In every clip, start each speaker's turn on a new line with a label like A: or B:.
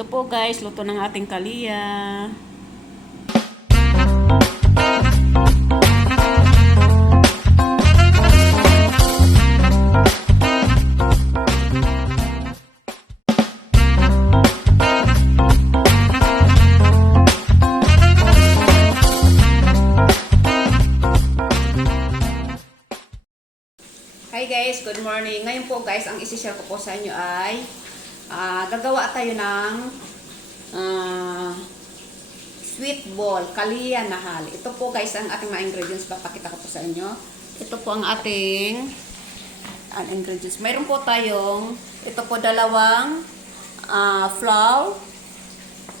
A: Ito po guys, luto ng ating kaliya. Hi guys, good morning. Ngayon po guys, ang isi-share ko po sa inyo ay ah, gagawa tayo ng ah, sweet ball, kaliya nahal. Ito po guys ang ating mga ingredients. Papakita ko po sa inyo. Ito po ang ating ang ingredients. Mayroon po tayong ito po dalawang ah, flour,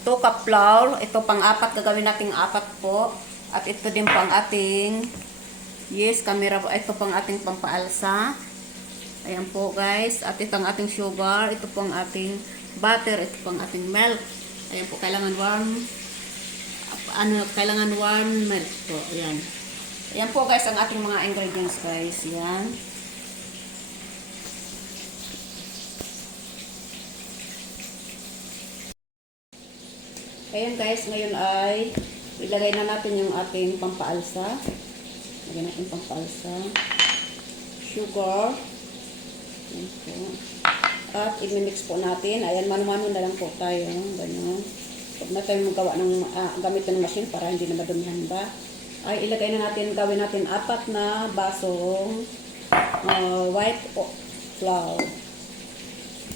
A: 2 cup flour. Ito pang apat, gagawin nating apat po. At ito din po ang ating Yes, camera po. Ito pang ating pampaalsa. Ayan po guys. At ito ang ating sugar. Ito po ang ating butter. Ito po ating milk. Ayan po, kailangan one ano, kailangan one milk po. Ayan. Ayan po guys ang ating mga ingredients guys. Ayan. Ayan guys, ngayon ay ilagay na natin yung ating pampaalsa. Lagyan natin pampalsa. Sugar. Po. At i-mix po natin. Ayan, mano-mano na lang po tayo. Ganyan. Huwag na tayo magawa ng, ah, gamitin ng machine para hindi na madumihan ba. Ay, ilagay na natin, gawin natin apat na basong ah, white flour.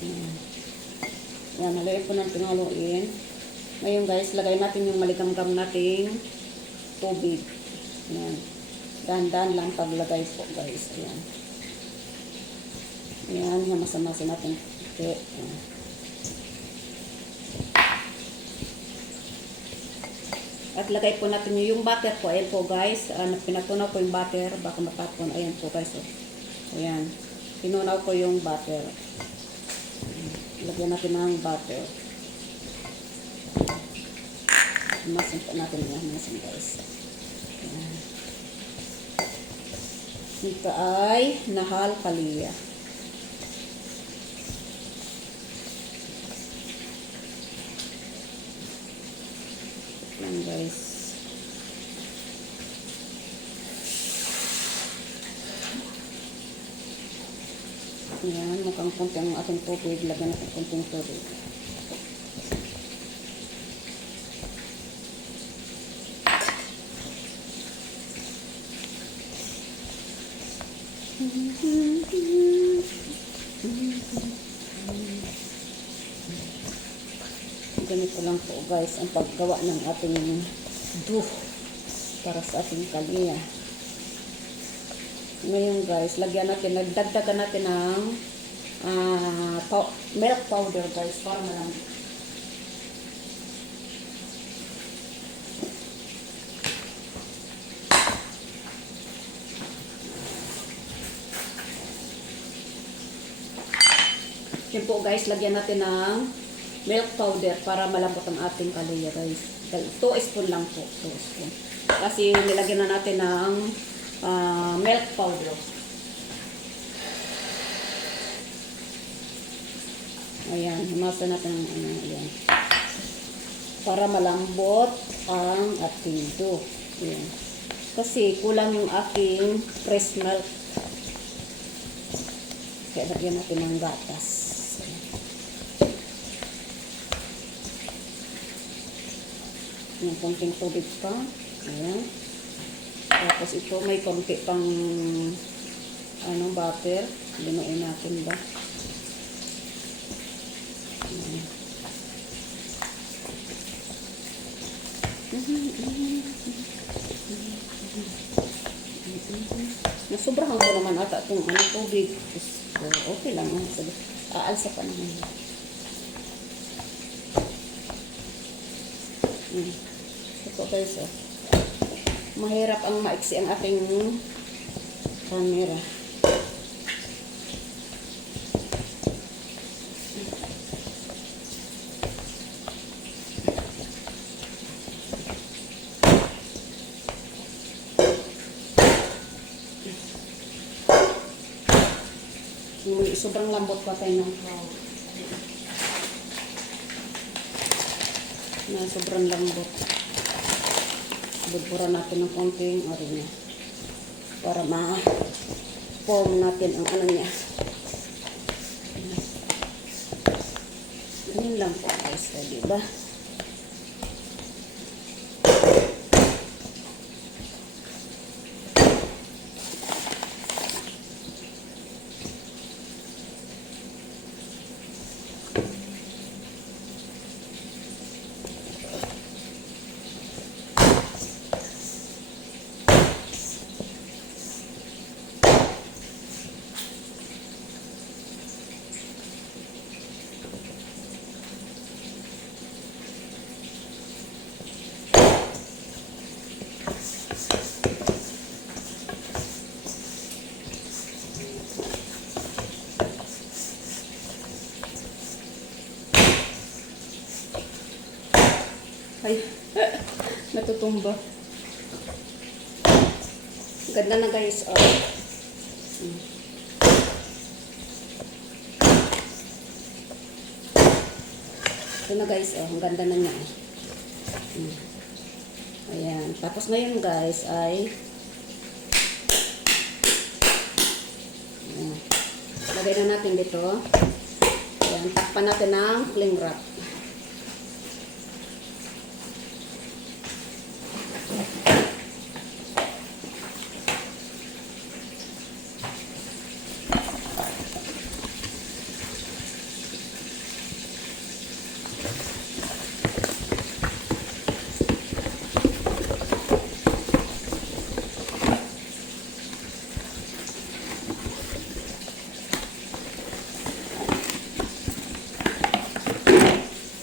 A: Ayan. Ayan, haluin po natin haluin. Ngayon guys, lagay natin yung maligam-gam nating tubig. Ayan. Dahan-dahan lang paglagay po guys. Ayan. Ayan, hamas-hamasin natin. Okay. At lagay po natin yung butter po. Ayan po guys. Uh, pinatunaw po yung butter. Baka matapon. Ayan po guys. Oh. Ayan. Pinunaw ko yung butter. Lagyan natin ng butter. Hamasin po natin yan. Hamasin guys. Ayan. Ito ay Nahal Kalia. Yan guys. Yan, mukhang kunti ang ating tubig. Lagyan natin kunting tubig. Ganito lang po guys ang paggawa ng ating dough para sa ating kaliya. Ngayon guys, lagyan natin, nagdagdagan natin ng ah, pow- milk powder guys para malang Yan po guys, lagyan natin ng milk powder para malambot ang ating kaliya guys. 2 spoon lang po. 2 spoon. Kasi nilagyan na natin ng ah, milk powder. Ayan, humasa natin ng ano, ayan. Para malambot ang ating dough. Ayan. Kasi kulang yung aking fresh milk. Kaya lagyan natin ng gatas. Yung konting tubig pa. Ayan. Tapos ito may konti pang ano, butter. Linuin natin ba? Ayan. Nasubrahan ko naman ata itong ano, tubig. So, okay lang. ah. Aalsa pa naman. Hmm. Ito guys, oh. Mahirap ang maiksi ang ating camera. Sobrang lambot pa tayo ng flour. Na sobrang lambot. Budburan natin ng konting orin niya. Para ma-form natin ang ano niya. Ganyan lang po guys, eh, di ba? Ay, natutumba. Ganda na guys. Oh. Mm. Ito na guys. Oh, ang ganda na niya. eh. Mm. Ayan. Tapos ngayon guys ay Ayan. Lagay na natin dito. Ayan. Takpan natin ng cling wrap.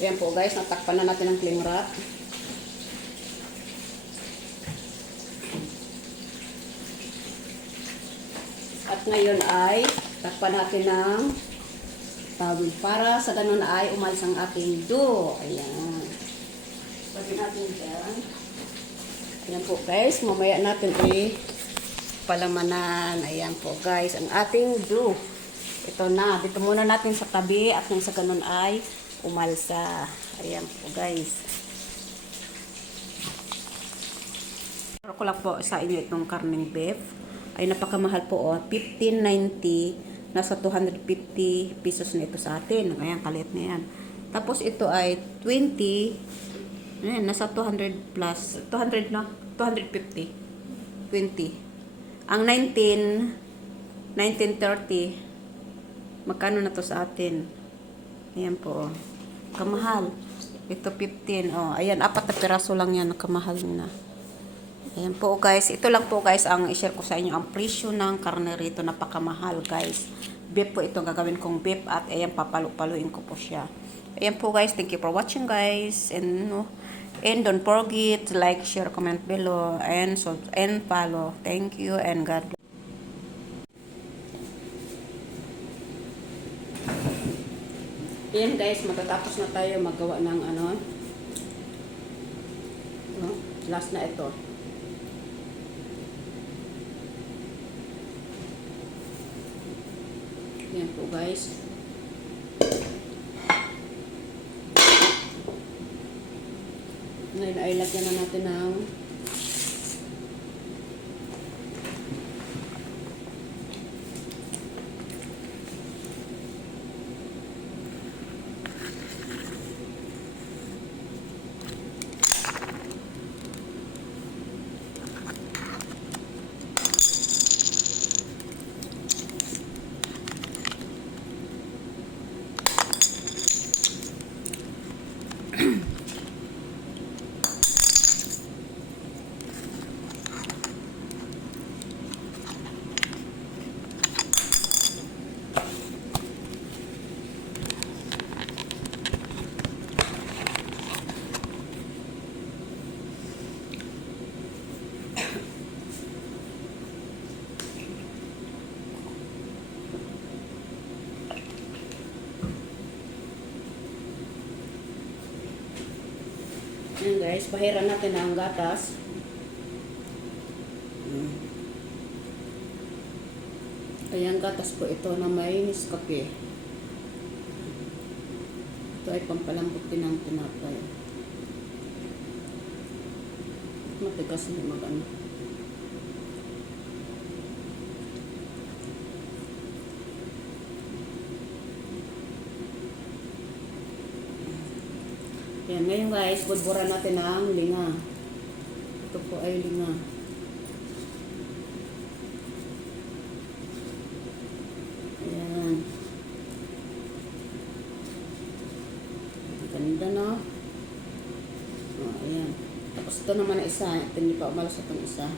A: Ayan po guys, natakpan na natin ang cling wrap. At ngayon ay takpan natin ng tawid para sa ganun ay umalis ang ating dough. Ayan. Lagyan natin dyan. Ayan po guys, mamaya natin i palamanan. Ayan po guys, ang ating dough. Ito na, dito muna natin sa tabi at nang sa ganun ay umalsa. Ayan po guys. Pero ko lang po sa inyo itong karning beef. Ay napakamahal po oh. 15.90 nasa 250 pesos na ito sa atin. Ayan, kalit na yan. Tapos ito ay 20 Ayan, nasa 200 plus. 200 na? 250. 20. Ang 19 1930 Magkano na to sa atin? Ayan po. oh. Kamahal. Ito 15. Oh, ayan, apat na piraso lang yan. Kamahal na. Ayan po guys. Ito lang po guys ang i-share ko sa inyo. Ang presyo ng karne rito. Napakamahal guys. Beef po ito. Gagawin kong beef. At ayan, papalu-paluin ko po siya. Ayan po guys. Thank you for watching guys. And, no, and don't forget like, share, comment below. And, so, and follow. Thank you and God bless. Ayan guys, matatapos na tayo magawa ng ano. No? Last na ito. Ayan po guys. Ngayon ay lagyan na natin ng Ayan guys, bahiran natin ang gatas. Ayan gatas po ito na may niskape. Ito ay pampalambot din ang tinapay. Matigas na mag-ano. Yan, ngayon guys, budburan natin ang linga. Ito po ay linga. Ayan. Ganda no? Oh, ayan. Tapos ito naman na isa. Ito hindi pa umalas itong isa.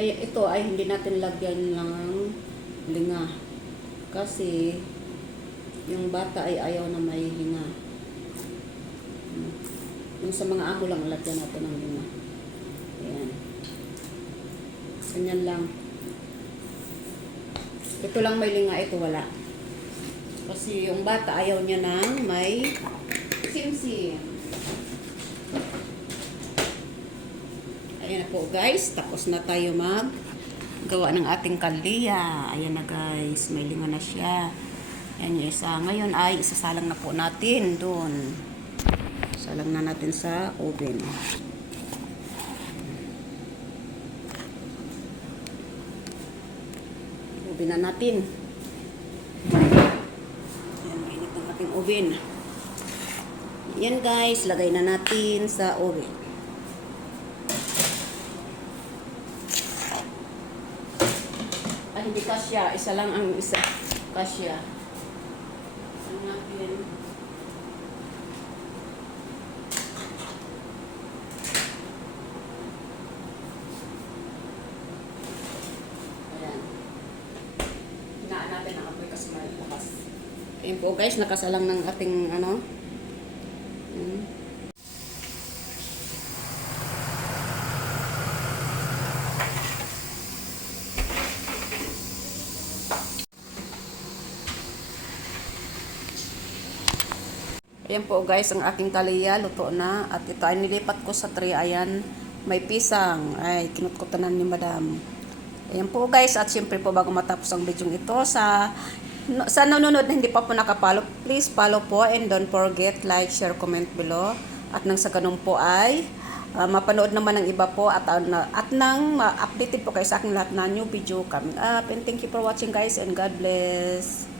A: Ngayon, ito ay hindi natin lagyan ng linga. Kasi, yung bata ay ayaw na may linga. Yung sa mga amo lang, lagyan natin ng linga. Ayan. Ganyan lang. Ito lang may linga, ito wala. Kasi yung bata ayaw niya ng may simsim. Ayan na po guys, tapos na tayo mag gawa ng ating kaldiya. Ayan na guys, may linga na siya. Ayan yung isa. Ngayon ay isasalang na po natin doon. Salang na natin sa oven. Oven na natin. Ayan, mainit ang ating oven. Yan guys, lagay na natin sa oven. Ah, hindi kasya. Isa lang ang isa. Kasya. Ano natin? Ayan. Hinaan natin ang apoy kasi malakas. Ayun po guys, nakasalang ng ating ano. Hmm. Ayan po guys, ang aking taliya, luto na. At ito ay nilipat ko sa tray. Ayan, may pisang. Ay, kinutkutan ni madam. Ayan po guys, at syempre po bago matapos ang video ito, sa sa nanonood na hindi pa po nakapalo, please follow po and don't forget like, share, comment below. At nang sa ganun po ay ah, mapanood naman ng iba po at, na- at nang ma-updated po kayo sa aking lahat na new video coming up. And thank you for watching guys and God bless.